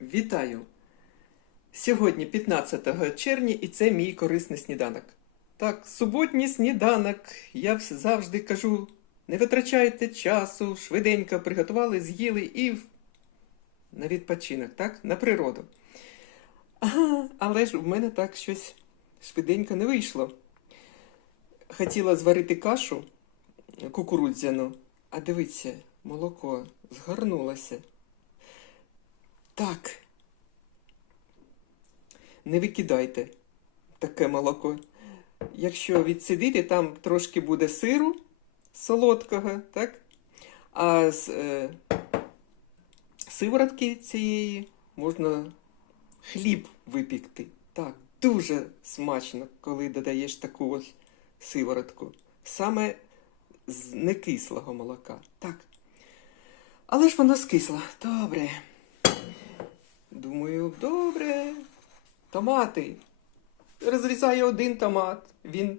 Вітаю! Сьогодні 15 червня і це мій корисний сніданок. Так, суботній сніданок. Я завжди кажу: не витрачайте часу, швиденько приготували, з'їли і на відпочинок, так? На природу. Ага, але ж в мене так щось швиденько не вийшло. Хотіла зварити кашу кукурудзяну, а дивіться, молоко згорнулося. Так. Не викидайте таке молоко. Якщо відсидіти, там трошки буде сиру солодкого, так? А з е, сиворотки цієї можна хліб випікти. Так, дуже смачно, коли додаєш таку ось сиворотку. Саме з некислого молока. Так. Але ж воно скисло. Добре. Думаю, добре. Томати. Розрізаю один томат. Він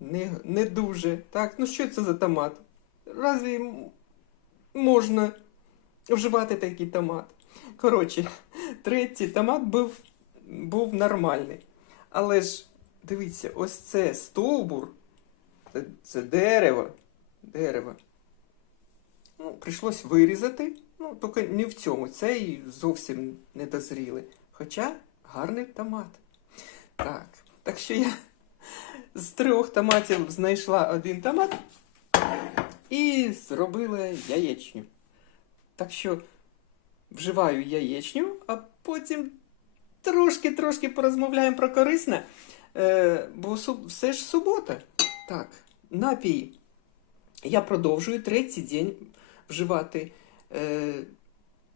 не, не дуже. Так, ну що це за томат? Разві можна вживати такий томат? Коротше, третій томат був, був нормальний. Але ж, дивіться, ось це стовбур, це, це дерево. Дерево. Ну, прийшлось вирізати. Ну, тільки не в цьому. Цей зовсім не дозріли. Хоча гарний томат. Так. Так що я з трьох томатів знайшла один томат і зробила яєчню. Так що вживаю яєчню, а потім трошки-трошки порозмовляємо про корисне. Е, бо все ж субота. Так, напій. Я продовжую третій день вживати. Е,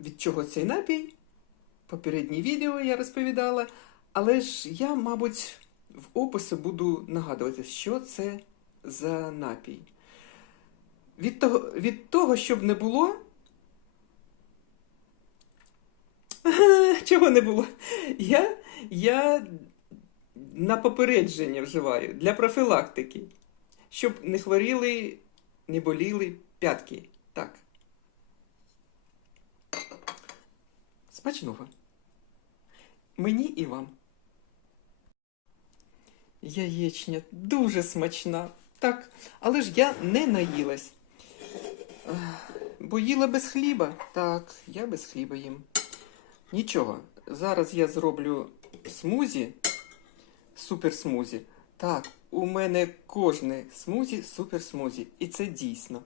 від чого цей напій? Попереднє відео я розповідала. Але ж я, мабуть, в описі буду нагадувати, що це за напій. Від того, від того щоб не було. Чого не було? Я, я на попередження вживаю для профілактики, щоб не хворіли, не боліли п'ятки. Так. Смачного. Мені і вам. Яєчня дуже смачна. Так, але ж я не наїлась. Бо їла без хліба. Так, я без хліба їм. Нічого. Зараз я зроблю смузі. Супер смузі. Так, у мене кожне смузі супер смузі. І це дійсно.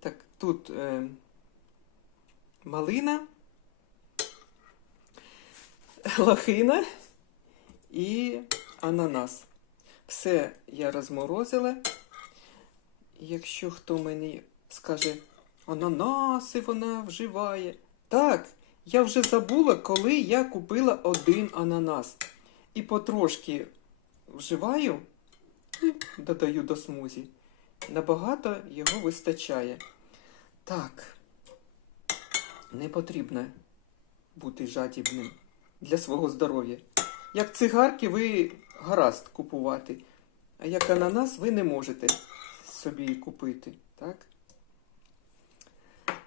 Так, тут е, малина, лохина і ананас. Все я розморозила. Якщо хто мені скаже, ананаси вона вживає. Так, я вже забула, коли я купила один ананас. І потрошки вживаю додаю до смузі. Набагато його вистачає. Так, не потрібно бути жадібним для свого здоров'я. Як цигарки ви гаразд купувати, а як ананас ви не можете собі купити, так?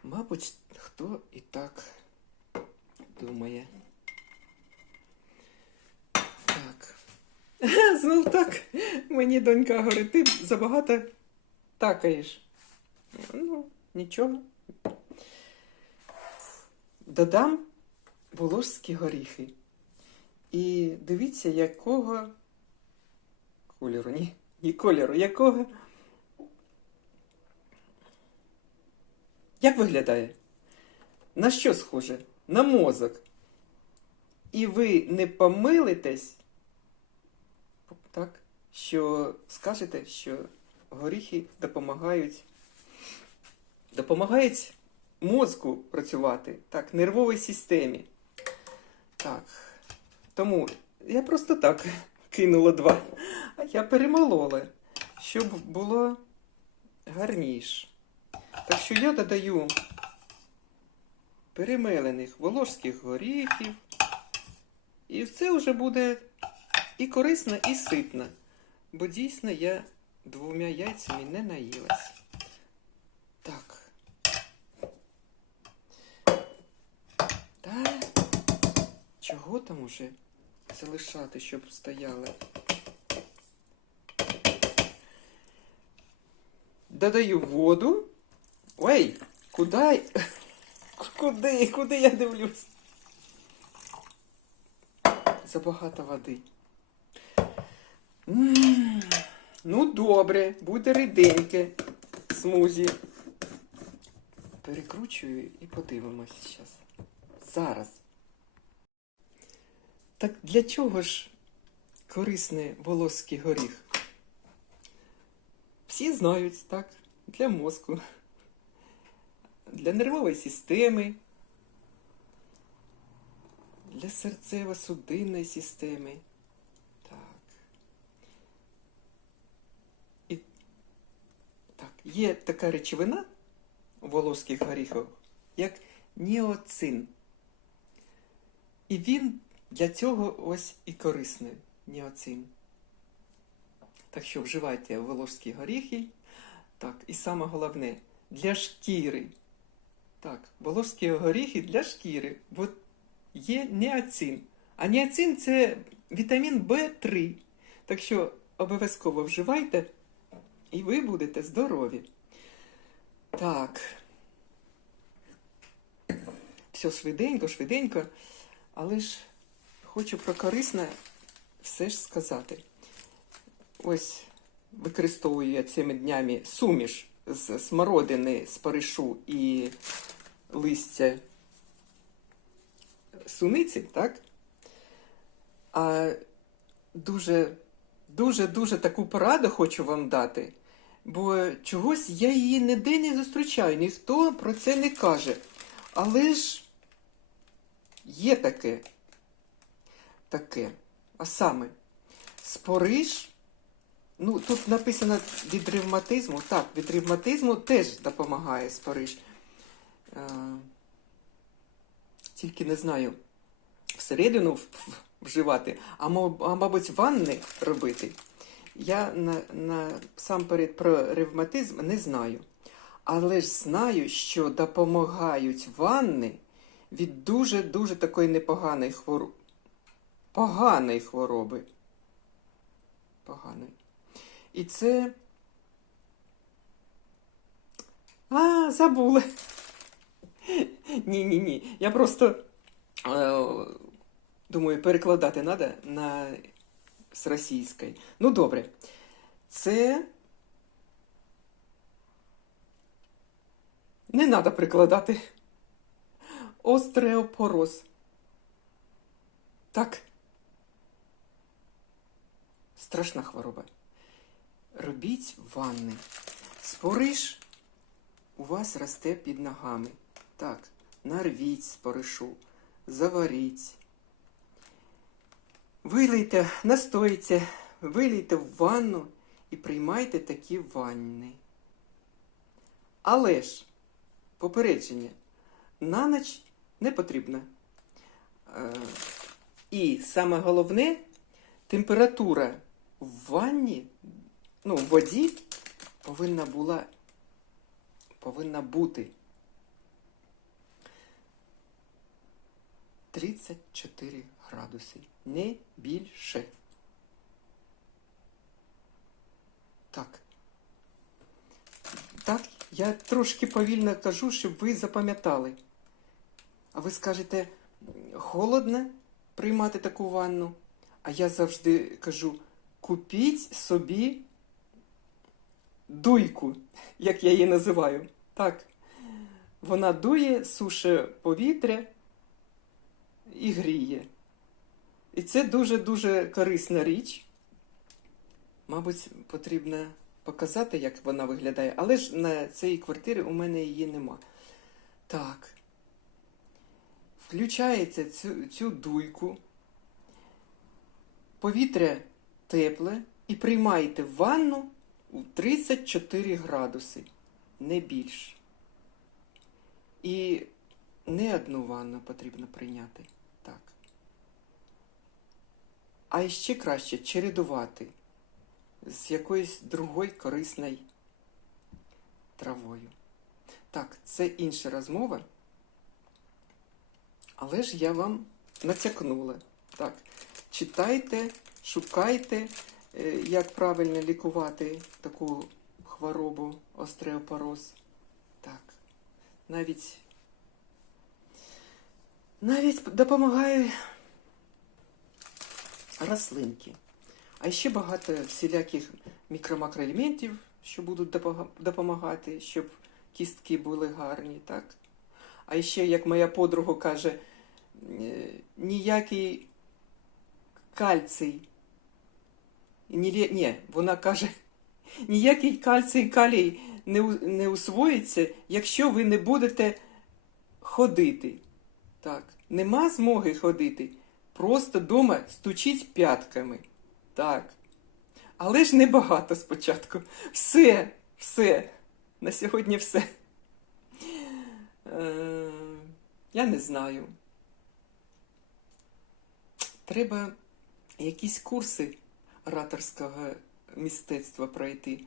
Мабуть, хто і так думає. Так. Знов так. Мені донька говорить, ти забагато такаєш. Ну, нічого. Додам волошські горіхи. І дивіться, якого кольору, ні, ні кольору, якого. Як виглядає? На що схоже? На мозок. І ви не помилитесь, так, що скажете, що горіхи допомагають, допомагають мозку працювати, так, нервовій системі. Так. Тому я просто так кинула два. А я перемолола, щоб було гарніше. Так що я додаю перемелених волошських горіхів. І це вже буде і корисно, і ситно. Бо дійсно я двома яйцями не наїлась. Так. Так. чого там уже залишати, щоб стояли? Додаю воду. Ой, куди? Куди? Куди я дивлюсь? Забагато води. М, Ну, добре, буде ріденьке смузі. Перекручую і подивимось зараз. Зараз. Так для чого ж корисний волоський горіх? Всі знають, так, для мозку, для нервової системи, для серцево-судинної системи. Так. І так, є така речовина у волоських горіхах, як ніоцин. І він для цього ось і корисний ніоцин. Так що вживайте волошські горіхи. Так, і саме головне для шкіри. Так, волошські горіхи для шкіри, бо є ніацин. А ніацин це вітамін В3. Так що обов'язково вживайте, і ви будете здорові. Так. Все швиденько, швиденько. Але ж хочу про корисне все ж сказати. Ось використовую я цими днями суміш з смородини, спаришу і листя суниці, так? А дуже, дуже, дуже таку пораду хочу вам дати, бо чогось я її ніде не зустрічаю, ніхто про це не каже. Але ж є таке, таке, а саме спориш. Ну, тут написано від ревматизму. Так, від ревматизму теж допомагає спориш. Е, тільки не знаю, всередину вживати, а, мабуть, ванни робити. Я на, насамперед про ревматизм не знаю. Але ж знаю, що допомагають ванни від дуже-дуже такої непоганої хвороби. Поганої хвороби. Поганої. І це. А, забула. Ні, ні, ні. Я просто е, думаю, перекладати треба на з російської. Ну, добре. Це. Не треба прикладати. Остреопороз. Так. Страшна хвороба. Робіть ванни. Спориш у вас росте під ногами. Так, нарвіть споришу, заваріть. Вилийте, настоїться, вилийте в ванну і приймайте такі ванни. Але ж, попередження, на ніч не потрібно. Е, і саме головне, температура в ванні, ну, в воді повинна була повинна бути 34 градуси, не більше. Так. Так, я трошки повільно кажу, щоб ви запам'ятали. А ви скажете, холодно приймати таку ванну? А я завжди кажу: купіть собі дуйку, як я її називаю. Так. Вона дує, суше повітря і гріє. І це дуже-дуже корисна річ. Мабуть, потрібно показати, як вона виглядає, але ж на цій квартирі у мене її нема. Так. Включається цю, цю дуйку, повітря тепле і приймаєте ванну у 34 градуси, не більше. І не одну ванну потрібно прийняти. Так. А ще краще чередувати з якоюсь другою корисною травою. Так, це інша розмова. Але ж я вам натякнула. Так, читайте, шукайте, е, як правильно лікувати таку хворобу остеопороз. Так, навіть, навіть допомагає рослинки. А ще багато всіляких мікро-макроелементів, що будуть допомагати, щоб кістки були гарні, так? А ще, як моя подруга каже, е, ніякий кальцій. Ні, ні, вона каже, ніякий кальцій калій не, не усвоїться, якщо ви не будете ходити. Так, нема змоги ходити. Просто дома стучіть п'ятками. Так. Але ж небагато спочатку. Все, все. На сьогодні все. Е, я не знаю. Треба якісь курси ораторського мистецтва пройти.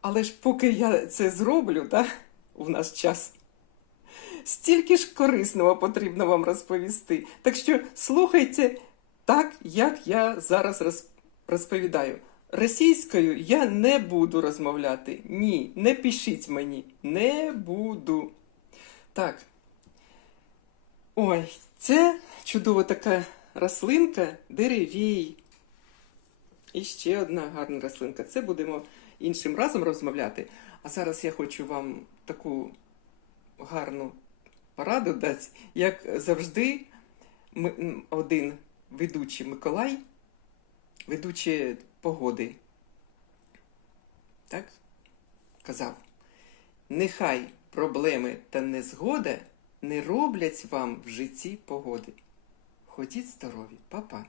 Але ж поки я це зроблю, так, у нас час, стільки ж корисного потрібно вам розповісти. Так що слухайте так, як я зараз розповідаю. Російською я не буду розмовляти. Ні, не пишіть мені. Не буду. Так. Ой, це чудова така рослинка деревій. І ще одна гарна рослинка. Це будемо іншим разом розмовляти. А зараз я хочу вам таку гарну пораду дати. Як завжди, один ведучий Миколай, ведучий погоди, так? Казав, нехай проблеми та незгода не роблять вам в житті погоди. Ходіть здорові, па-па.